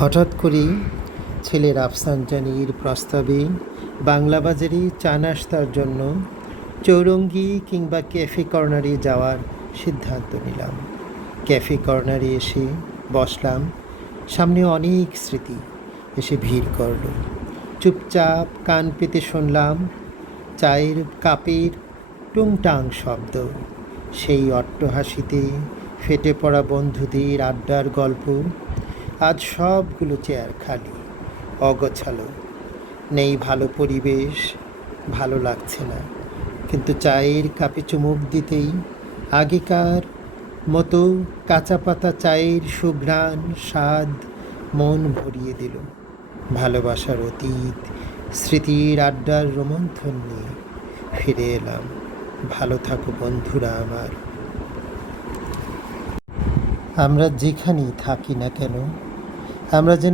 হঠাৎ করেই ছেলের আফসান জানির প্রস্তাবে বাংলা বাজারে চা নাস্তার জন্য চৌরঙ্গি কিংবা ক্যাফে কর্নারে যাওয়ার সিদ্ধান্ত নিলাম। ক্যাফে কর্নারে এসে বসলাম। সামনে অনেক স্মৃতি এসে ভিড় করল। চুপচাপ কান পেতে শুনলাম চায়ের কাপের টুংটাং শব্দ। সেই অট্টহাসিতে ফেটে পড়া বন্ধুদের আড্ডার গল্প। আজ সবগুলো চেয়ার খালি, অগোছালো। নেই ভালো পরিবেশ, ভালো লাগছে না। কিন্তু চায়ের কাপে চুমুক দিতেই আগেকার মতো কাঁচা পাতা চায়ের সুঘ্রাণ স্বাদ মন ভরিয়ে দিল। ভালোবাসার অতীত, স্মৃতির আড্ডার রোমন্থন নিয়ে ফিরে এলাম। ভালো থাকো বন্ধুরা আমার। আমরা যেখানেই থাকি না কেন আমরা যেন